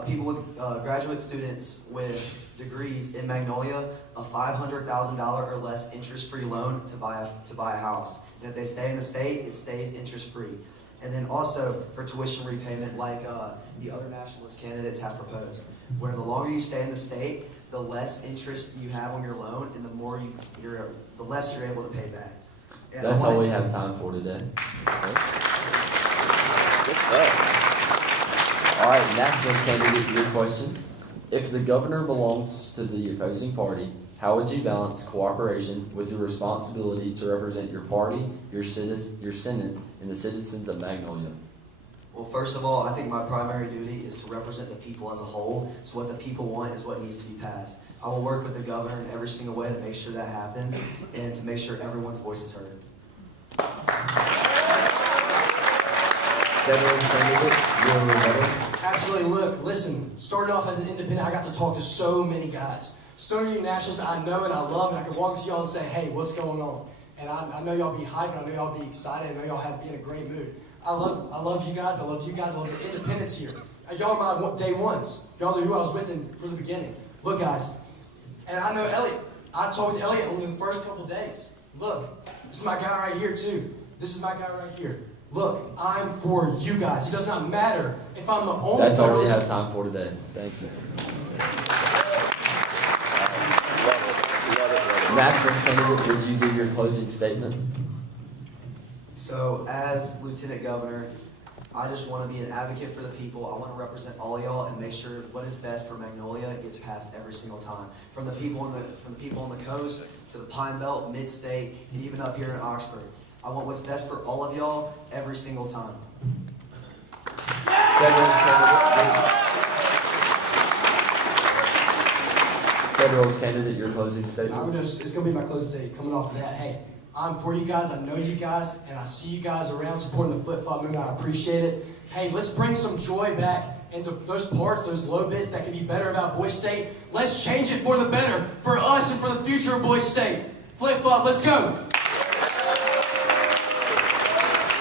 people with graduate students with degrees in Magnolia a $500,000 or less interest-free loan to buy a house. And if they stay in the state, it stays interest-free. And then also for tuition repayment, like the other nationalist candidates have proposed, where the longer you stay in the state, the less interest you have on your loan, and the less you're able to pay back. And That's all we have time for today. All right, nationalist candidate, your question. If the governor belongs to the opposing party, how would you balance cooperation with your responsibility to represent your party, your Senate, and the citizens of Magnolia? Well, first of all, I think my primary duty is to represent the people as a whole. So what the people want is what needs to be passed. I will work with the governor in every single way to make sure that happens and to make sure everyone's voice is heard. Absolutely. Look, listen, started off as an independent, I got to talk to so many guys. So many nationalists I know and I love, and I can walk up to y'all and say, hey, what's going on? And I know y'all be hyped, I know y'all be excited, I know y'all be in a great mood. I love you guys, I love the independents here. Y'all are my day ones. Y'all are who I was with from the beginning. Look, guys, and I know Elliot. I talked with Elliot on the first couple days. Look, this is my guy right here, too. This is my guy right here. Look, I'm for you guys. It does not matter if I'm the only That's all we have time for today. Thank you. Nationalist candidate, would you give your closing statement? So as Lieutenant Governor, I just want to be an advocate for the people. I want to represent all y'all and make sure what is best for Magnolia gets passed every single time. From the people on the coast to the Pine Belt, Mid-State, and even up here in Oxford. I want what's best for all of y'all every single time. Federalist candidate, your closing statement. It's going to be my closing statement. Coming off of that, hey, I'm for you guys. I know you guys, and I see you guys around supporting the flip-flop movement. I appreciate it. Hey, let's bring some joy back into those parts, those low bits that can be better about Boise State. Let's change it for the better, for us and for the future of Boise State. Flip-flop, let's go.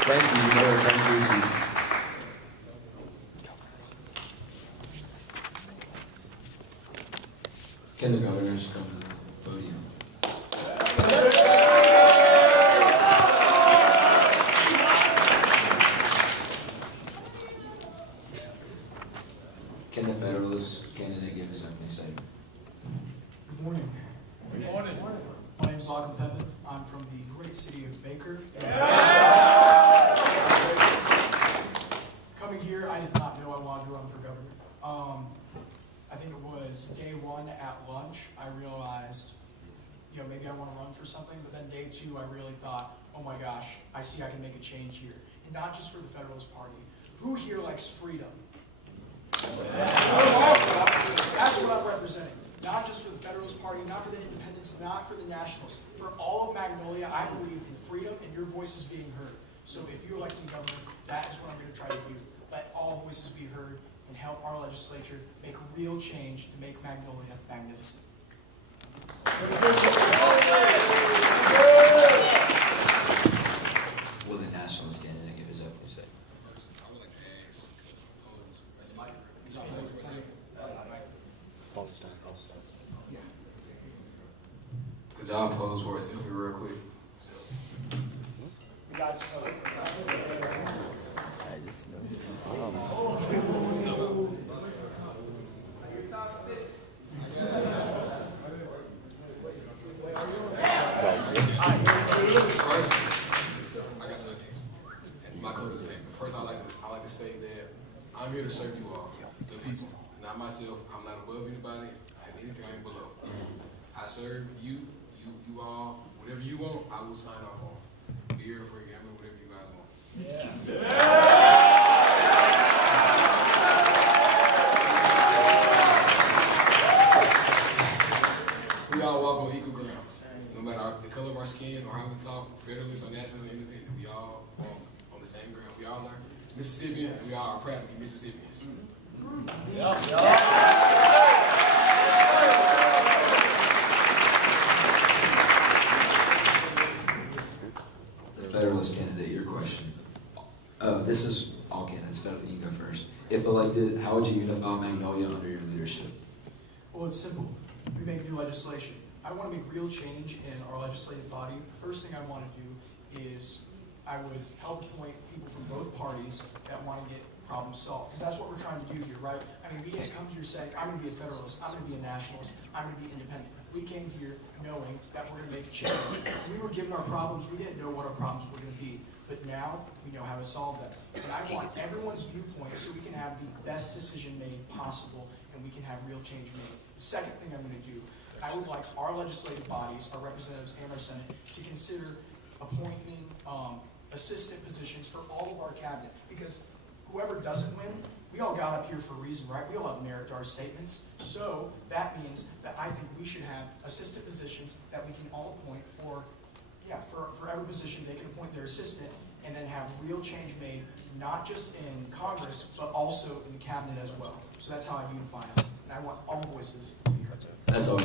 Thank you. You may return to your seats. Can the governors come to the podium? Can the Federalist candidate give his opening statement? Good morning. Good morning. My name is Autumn Pepin. I'm from the great city of Baker. Coming here, I did not know I wanted to run for governor. I think it was day one at lunch, I realized, maybe I want to run for something, but then day two, I really thought, oh my gosh, I see I can make a change here. And not just for the Federalist Party. Who here likes freedom? That's what I'm representing. Not just for the Federalist Party, not for the Independents, not for the Nationals. For all of Magnolia, I believe in freedom and your voice is being heard. So if you elect me governor, that is what I'm going to try to do. Let all voices be heard and help our legislature make real change to make Magnolia magnificent. Will the Nationalist candidate give his opening statement? I would like to ask, could y'all pose for a selfie real quick? You guys My closing statement. First, I like to say that I'm here to serve you all, the people, not myself. I'm not above anybody and anything I ain't below. I serve you all. Whatever you want, I will sign off on. Beer, free gambling, whatever you guys want. We all walk on equal grounds. No matter the color of our skin or how we talk, Federalists or Nationalists or Independent, we all walk on the same ground. We all are Mississippian and we all are proud to be Mississippians. The Federalist candidate, your question. This is all candidates. Federal, you can go first. If elected, how would you unify Magnolia under your leadership? Well, it's simple. We make new legislation. I want to make real change in our legislative body. The first thing I want to do is I would help appoint people from both parties that want to get problems solved. Because that's what we're trying to do here, right? I mean, we didn't come here saying, I'm going to be a Federalist, I'm going to be a Nationalist, I'm going to be independent. We came here knowing that we're going to make a change. We were given our problems, we didn't know what our problems were going to be. But now, we know how to solve them. And I want everyone's viewpoint so we can have the best decision made possible and we can have real change made. The second thing I'm going to do, I would like our legislative bodies, our representatives and our Senate, to consider appointing assistant positions for all of our cabinet. Because whoever doesn't win, we all got up here for a reason, right? We all have merit to our statements. So that means that I think we should have assistant positions that we can all appoint, or yeah, for every position they can appoint their assistant and then have real change made, not just in Congress, but also in the cabinet as well. So that's how I unify us. And I want all voices to be heard. That's all.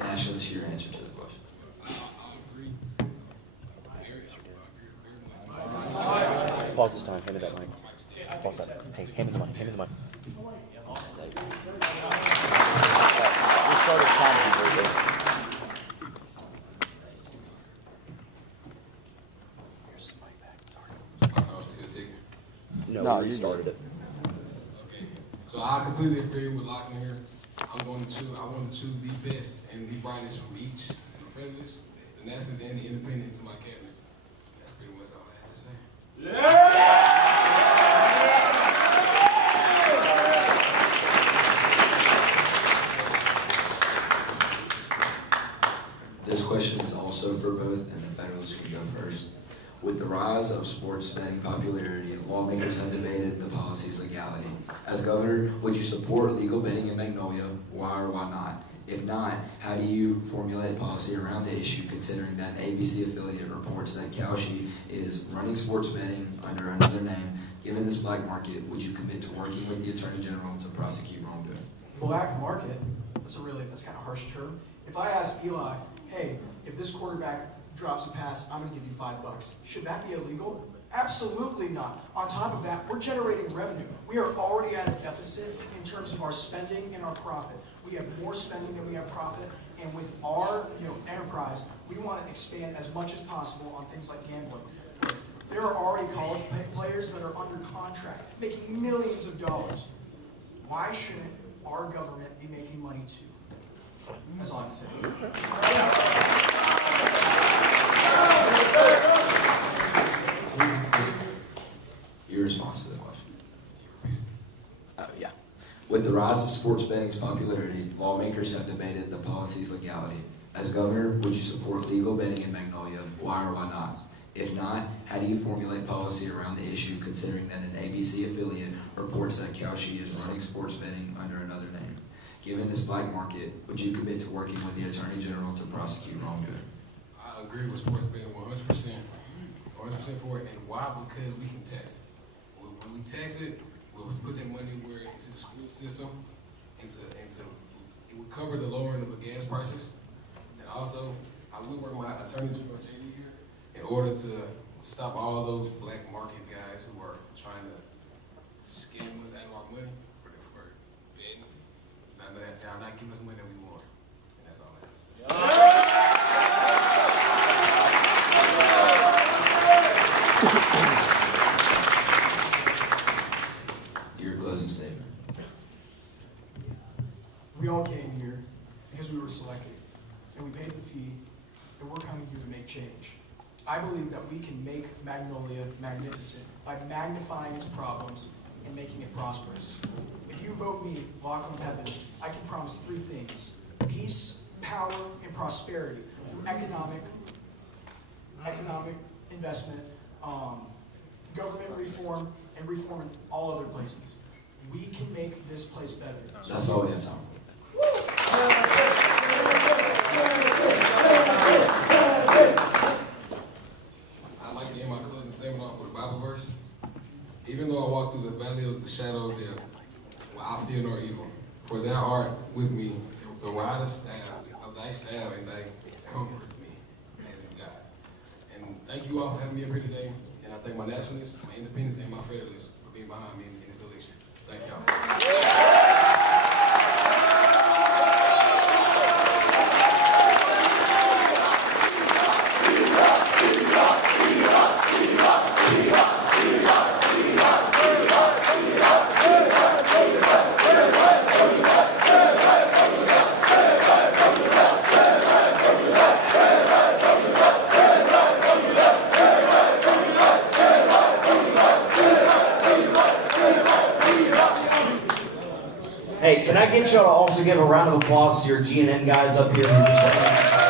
Nationalist, your answer to the question. Pause this time. Hand me that mic. Pause that. Hey, hand me the mic. Hand me the mic. We started comedy for No, you started it. Okay. So I completely agree with Lockton here. I want to choose the best and the brightest from each, the Federalists, the Nationalists, and the Independents to my cabinet. That's pretty much all I have to say. This question is also for both, and the Federalists can go first. With the rise of sports betting popularity, lawmakers have debated the policy's legality. As governor, would you support legal betting in Magnolia? Why or why not? If not, how do you formulate policy around the issue, considering that an ABC affiliate reports that Cauchy is running sports betting under another name? Given this black market, would you commit to working with the Attorney General to prosecute wrongdoing? Black market? That's kind of a harsh term. If I ask Eli, hey, if this quarterback drops a pass, I'm going to give you $5. Should that be illegal? Absolutely not. On top of that, we're generating revenue. We are already at a deficit in terms of our spending and our profit. We have more spending than we have profit, and with our enterprise, we want to expand as much as possible on things like gambling. There are already college players that are under contract, making millions of dollars. Why shouldn't our government be making money too? That's all I can say. Your response to the question. Yeah. With the rise of sports betting's popularity, lawmakers have debated the policy's legality. As governor, would you support legal betting in Magnolia? Why or why not? If not, how do you formulate policy around the issue, considering that an ABC affiliate reports that Cauchy is running sports betting under another name? Given this black market, would you commit to working with the Attorney General to prosecute wrongdoing? I agree with sports betting 100%. 100% for it. And why? Because we can tax it. When we tax it, we'll put that money into the school system, it would cover the lowering of the gas prices. And also, I will work with my Attorney General JD here in order to stop all those black market guys who are trying to scam us out of our money for betting. They're not giving us money that we want. And that's all I have to say. Your closing statement. We all came here because we were selected, and we paid the fee, and we're coming here to make change. I believe that we can make Magnolia magnificent by magnifying its problems and making it prosperous. If you vote me, Lachlan Pevin, I can promise 3 things: peace, power, and prosperity through economic investment, government reform, and reform in all other places. We can make this place better. That's all we have time I'd like to end my closing statement off I fear no evil, for thou art with me, the widest staff of thy staff, and thy comfort me, as in God. And thank you all for having me up here today, and I thank my nationalists, my independents, and my federalists for being behind me in this election. Thank y'all. Hey, can I get y'all to also give a round of applause to your GNN guys up here?